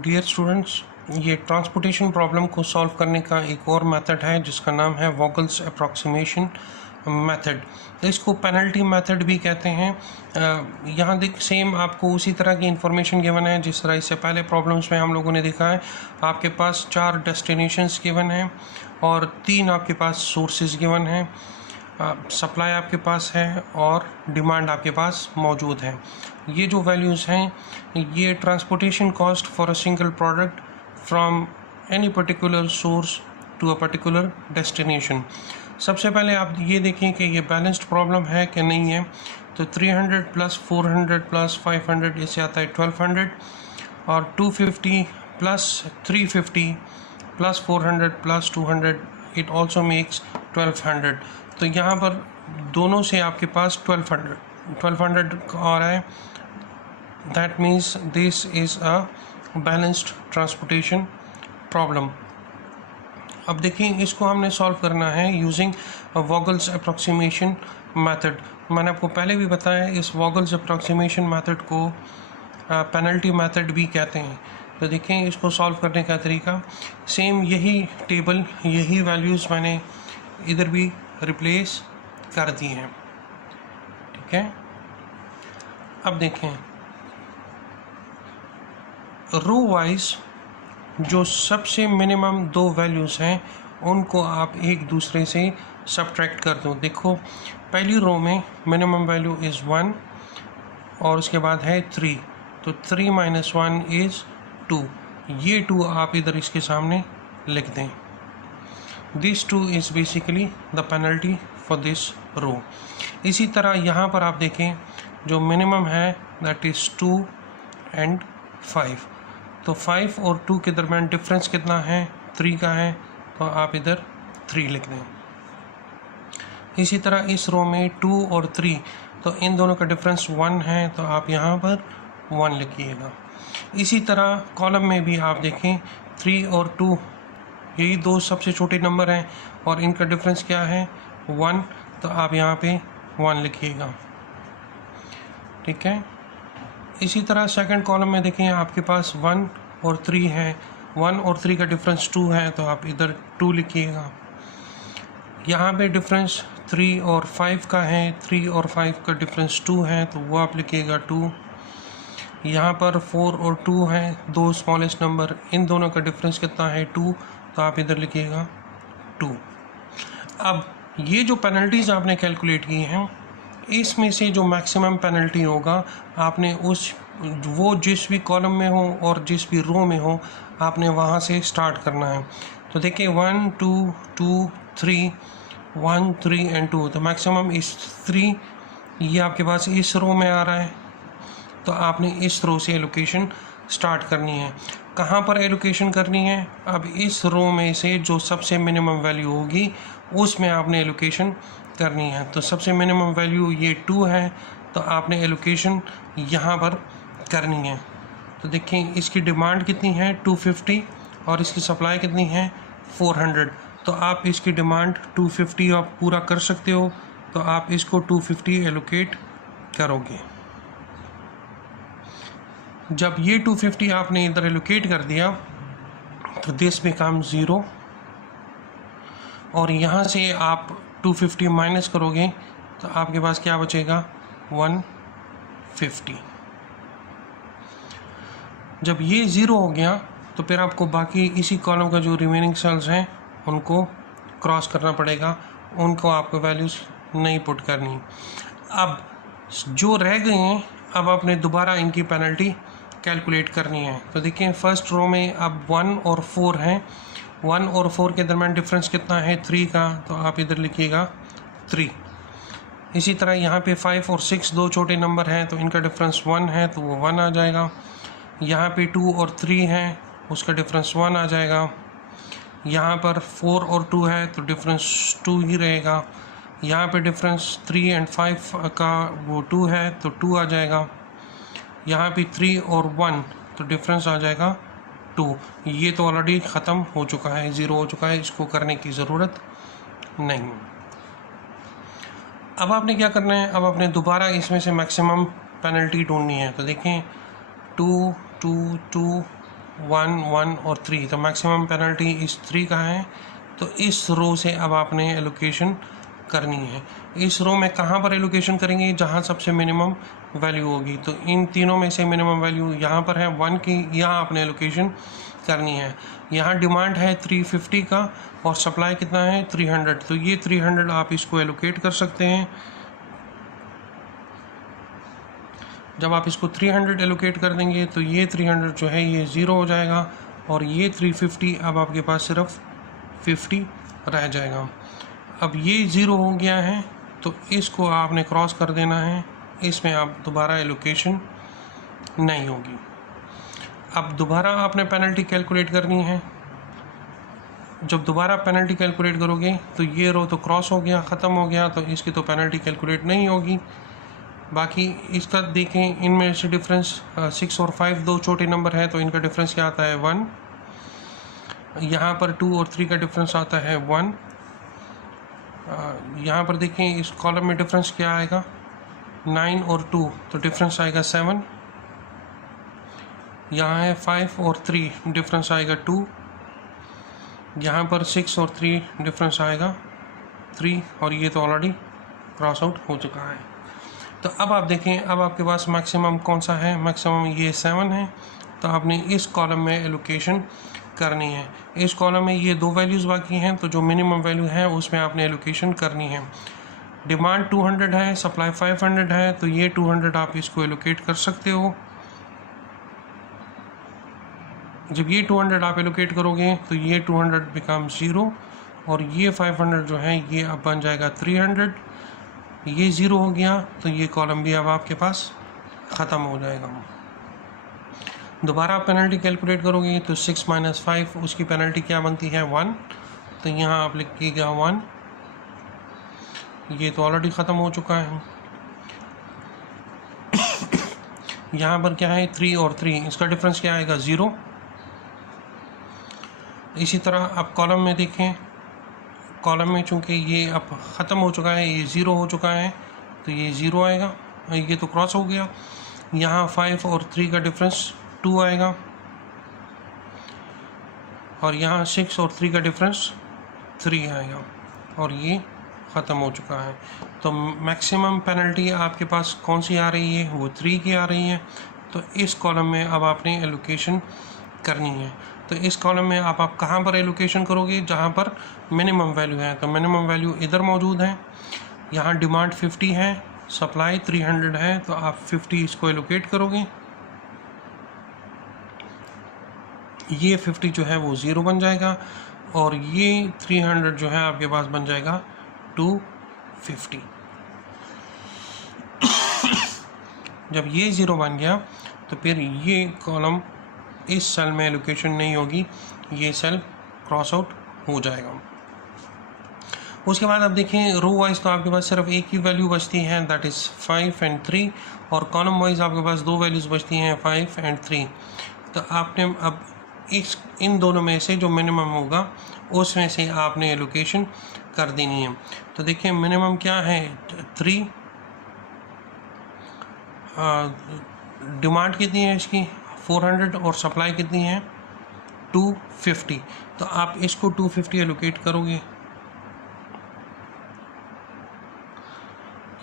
Dear students, ये transportation problem को solve करने का एक और मेथड है जिसका नाम है वोगल्स अप्रॉक्सीमेशन मेथड। इसको पेनल्टी मेथड भी कहते हैं। यहाँ देख सेम आपको उसी तरह की इंफॉर्मेशन गिवन है जिस तरह इससे पहले प्रॉब्लम्स में हम लोगों ने देखा है। आपके पास 4 डेस्टिनेशंस गिवन हैं और 3 आपके पास सोर्सेज गिवन हैं। सप्लाई आपके पास है और डिमांड आपके पास मौजूद है। ये जो वैल्यूज़ हैं ये transportation cost for a single product from any particular source to a particular destination. सबसे पहले आप ये देखें कि ये बैलेंस्ड प्रॉब्लम है कि नहीं है। तो 300 प्लस 400 प्लस 500 इससे आता है 1200 और 250 plus 350 plus 400 plus 200 it also makes 1200। तो यहाँ पर दोनों से आपके पास 1200 आ रहा है। That means this is a balanced transportation problem. अब देखिए इसको हमने सॉल्व करना है यूजिंग वोगल्स अप्रॉक्सीमेशन मेथड। मैंने आपको पहले भी बताया इस वोगल्स अप्रॉक्सीमेशन मेथड को पेनल्टी मेथड भी कहते हैं। तो देखें इसको सॉल्व करने का तरीका सेम, यही टेबल यही वैल्यूज़ मैंने इधर भी रिप्लेस कर दी हैं। ठीक है, अब देखें रो वाइज जो सबसे मिनिमम 2 वैल्यूज़ हैं उनको आप एक दूसरे से सब्ट्रैक्ट कर दो। देखो पहली रो में मिनिमम वैल्यू इज़ 1 और उसके बाद है 3, तो 3 - 1 इज़ 2। ये 2 आप इधर इसके सामने लिख दें। This 2 is basically the penalty for this row. इसी तरह यहाँ पर आप देखें जो मिनिमम है दैट इज़ 2 and 5। तो 5 और 2 के दरम्यान डिफरेंस कितना है, 3 का है, तो आप इधर 3 लिख दें। इसी तरह इस रो में 2 और 3, तो इन दोनों का डिफरेंस 1 है, तो आप यहाँ पर 1 लिखिएगा। इसी तरह कॉलम में भी आप देखें 3 और 2 यही 2 सबसे छोटे नंबर हैं और इनका डिफरेंस क्या है 1, तो आप यहाँ पे 1 लिखिएगा। ठीक है, इसी तरह सेकंड कॉलम में देखें आपके पास 1 और 3 है, 1 और 3 का डिफरेंस 2 है, तो आप इधर 2 लिखिएगा। यहाँ पे डिफरेंस 3 और 5 का है, 3 और 5 का डिफरेंस 2 है, तो वो आप लिखिएगा 2। यहाँ पर 4 और 2 है, 2 स्मॉलेस्ट नंबर, इन दोनों का डिफरेंस कितना है 2, तो आप इधर लिखिएगा 2। अब ये जो पेनल्टीज़ आपने कैलकुलेट की हैं इसमें से जो मैक्सिमम पेनल्टी होगा आपने वो जिस भी कॉलम में हो और जिस भी रो में हो आपने वहाँ से स्टार्ट करना है। तो देखिए 1 2 2 3 1 3 एंड 2, तो मैक्सिमम इस 3 ये आपके पास इस रो में आ रहा है, तो आपने इस रो से एलोकेशन स्टार्ट करनी है। कहाँ पर एलोकेशन करनी है, अब इस रो में से जो सबसे मिनिमम वैल्यू होगी उसमें आपने एलोकेशन करनी है। तो सबसे मिनिमम वैल्यू ये 2 है, तो आपने एलोकेशन यहाँ पर करनी है। तो देखें इसकी डिमांड कितनी है 250 और इसकी सप्लाई कितनी है 400, तो आप इसकी डिमांड 250 आप पूरा कर सकते हो, तो आप इसको 250 एलोकेट करोगे। जब ये 250 आपने इधर एलोकेट कर दिया तो दिस बिकम 0 और यहाँ से आप 250 माइनस करोगे तो आपके पास क्या बचेगा 150। जब ये 0 हो गया तो फिर आपको बाकी इसी कॉलम का जो रिमेनिंग सेल्स हैं उनको क्रॉस करना पड़ेगा, उनको आपको वैल्यूज़ नहीं पुट करनी। अब जो रह गए हैं अब आपने दोबारा इनकी पेनल्टी कैलकुलेट करनी है। तो देखिए फर्स्ट रो में अब 1 और 4 हैं, 1 और 4 के दरम्यान डिफरेंस कितना है 3 का, तो आप इधर लिखिएगा 3। इसी तरह यहाँ पे 5 और 6 2 छोटे नंबर हैं, तो इनका डिफरेंस 1 है, तो वो 1 आ जाएगा। यहाँ पे 2 और 3 हैं, उसका डिफरेंस 1 आ जाएगा। यहाँ पर 4 और 2 है, तो डिफरेंस 2 ही रहेगा। यहाँ पे डिफरेंस 3 और 5 का वो 2 है, तो 2 आ जाएगा। यहाँ पे 3 और 1, तो डिफरेंस आ जाएगा 2। ये तो ऑलरेडी ख़त्म हो चुका है, 0 हो चुका है, इसको करने की ज़रूरत नहीं। अब आपने क्या करना है, अब आपने दोबारा इसमें से मैक्सिमम पेनल्टी ढूंढनी है। तो देखें 2 2 2 1, 1 और 3, तो मैक्सिमम पेनल्टी इस 3 का है। तो इस रो से अब आपने एलोकेशन करनी है। इस रो में कहाँ पर एलोकेशन करेंगे? जहाँ सबसे मिनिमम वैल्यू होगी। तो इन तीनों में से मिनिमम वैल्यू यहाँ पर है 1 की, यहाँ आपने एलोकेशन करनी है। यहाँ डिमांड है 350 का और सप्लाई कितना है 300, तो ये 300 आप इसको एलोकेट कर सकते हैं। जब आप इसको 300 एलोकेट कर देंगे तो ये 300 जो है ये 0 हो जाएगा और ये 350 अब आपके पास सिर्फ 50 रह जाएगा। अब ये 0 हो गया है तो इसको आपने क्रॉस कर देना है, इसमें आप दोबारा एलोकेशन नहीं होगी। अब दोबारा आपने पेनल्टी कैलकुलेट करनी है। जब दोबारा पेनल्टी कैलकुलेट करोगे तो ये रो तो क्रॉस हो गया, ख़त्म हो गया, तो इसकी तो पेनल्टी कैलकुलेट नहीं होगी। बाकी इसका देखें, इनमें से डिफरेंस 6 और 5 दो छोटे नंबर है, तो इनका डिफरेंस क्या आता है 1। यहाँ पर 2 और 3 का डिफरेंस आता है 1। यहाँ पर देखें इस कॉलम में डिफरेंस क्या आएगा 9 और 2, तो डिफरेंस आएगा 7। यहाँ है 5 और 3, डिफरेंस आएगा 2। यहाँ पर 6 और 3 डिफरेंस आएगा 3, और ये तो ऑलरेडी क्रॉस आउट हो चुका है। तो अब आप देखें, अब आपके पास मैक्सिमम कौन सा है? मैक्सिमम ये 7 है, तो आपने इस कॉलम में एलोकेशन करनी है। इस कॉलम में ये 2 वैल्यूज़ बाकी हैं, तो जो मिनिमम वैल्यू है उसमें आपने एलोकेशन करनी है। डिमांड 200 है, सप्लाई 500 है, तो ये 200 आप इसको एलोकेट कर सकते हो। जब ये 200 आप एलोकेट करोगे तो ये 200 बिकम 0 और ये 500 जो है ये अब बन जाएगा 300। ये 0 हो गया तो ये कॉलम भी अब आपके पास ख़त्म हो जाएगा। दोबारा आप पेनल्टी कैलकुलेट करोगे तो 6 - 5 उसकी पेनल्टी क्या बनती है 1, तो यहाँ आप लिखिएगा 1। ये तो ऑलरेडी ख़त्म हो चुका है। यहाँ पर क्या है 3 और 3, इसका डिफरेंस क्या आएगा 0। इसी तरह अब कॉलम में देखें, कॉलम में चूँकि ये अब ख़त्म हो चुका है, ये 0 हो चुका है, तो ये 0 आएगा, ये तो क्रॉस हो गया। यहाँ 5 और 3 का डिफरेंस 2 आएगा और यहाँ 6 और 3 का डिफरेंस 3 आएगा और ये ख़त्म हो चुका है। तो मैक्सिमम पेनल्टी आपके पास कौन सी आ रही है? वो 3 की आ रही है। तो इस कॉलम में अब आपने एलोकेशन करनी है। तो इस कॉलम में आप कहाँ पर एलोकेशन करोगे? जहाँ पर मिनिमम वैल्यू है। तो मिनिमम वैल्यू इधर मौजूद है। यहाँ डिमांड 50 है, सप्लाई 300 है, तो आप 50 इसको एलोकेट करोगे। ये 50 जो है वो 0 बन जाएगा और ये 300 जो है आपके पास बन जाएगा 250। जब ये 0 बन गया तो फिर ये कॉलम इस सेल में एलोकेशन नहीं होगी, ये सेल क्रॉस आउट हो जाएगा। उसके बाद आप देखें रो वाइज तो आपके पास सिर्फ एक ही वैल्यू बचती है, दैट इज़ 5 और 3, और कॉलम वाइज आपके पास 2 वैल्यूज़ बचती हैं 5 और 3। तो आपने अब इन दोनों में से जो मिनिमम होगा उसमें से आपने एलोकेशन कर देनी है। तो देखिए मिनिमम क्या है 3, डिमांड कितनी है इसकी 400 और सप्लाई कितनी है 250। तो आप इसको 250 एलोकेट करोगे,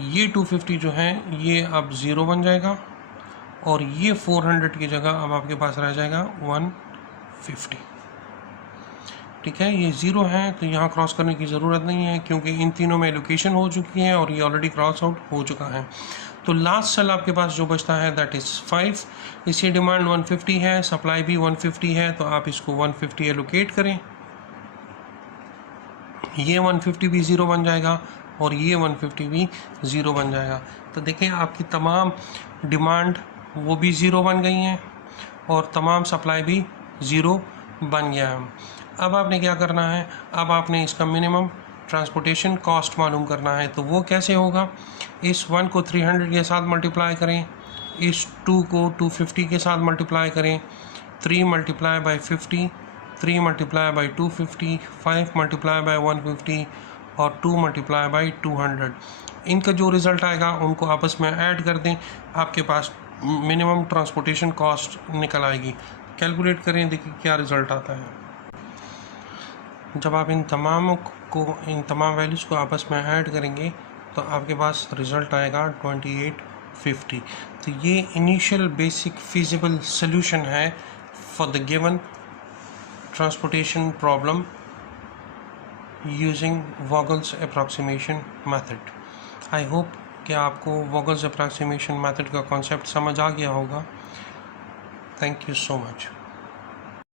ये 250 जो है ये अब 0 बन जाएगा और ये 400 की जगह अब आपके पास रह जाएगा 150। ठीक है, ये 0 है तो यहाँ क्रॉस करने की ज़रूरत नहीं है क्योंकि इन तीनों में एलोकेशन हो चुकी है और ये ऑलरेडी क्रॉस आउट हो चुका है। तो लास्ट सेल आपके पास जो बचता है दैट इज़ 5। इसकी डिमांड 150 है, सप्लाई भी 150 है, तो आप इसको 150 एलोकेट करें। ये 150 भी 0 बन जाएगा और ये 150 भी 0 बन जाएगा। तो देखें आपकी तमाम डिमांड वो भी 0 बन गई हैं और तमाम सप्लाई भी 0 बन गया है। अब आपने क्या करना है, अब आपने इसका मिनिमम ट्रांसपोर्टेशन कॉस्ट मालूम करना है। तो वो कैसे होगा, इस 1 को 300 के साथ मल्टीप्लाई करें, इस 2 को 250 के साथ मल्टीप्लाई करें, 3 multiply by 50, 3 multiply by 250, 5 multiply by 150 और 2 मल्टीप्लाई बाई 200। इनका जो रिज़ल्ट आएगा उनको आपस में ऐड कर दें, आपके पास मिनिमम ट्रांसपोर्टेशन कॉस्ट निकल आएगी। कैलकुलेट करें, देखिए क्या रिज़ल्ट आता है। जब आप इन तमाम वैल्यूज़ को आपस में ऐड करेंगे तो आपके पास रिज़ल्ट आएगा 2850। तो ये इनिशियल बेसिक फिजिबल सोल्यूशन है for the given transportation problem using Vogel's approximation method. I hope कि आपको वोगल्स अप्रॉक्सीमेशन मेथड का कॉन्सेप्ट समझ आ गया होगा। Thank you so much.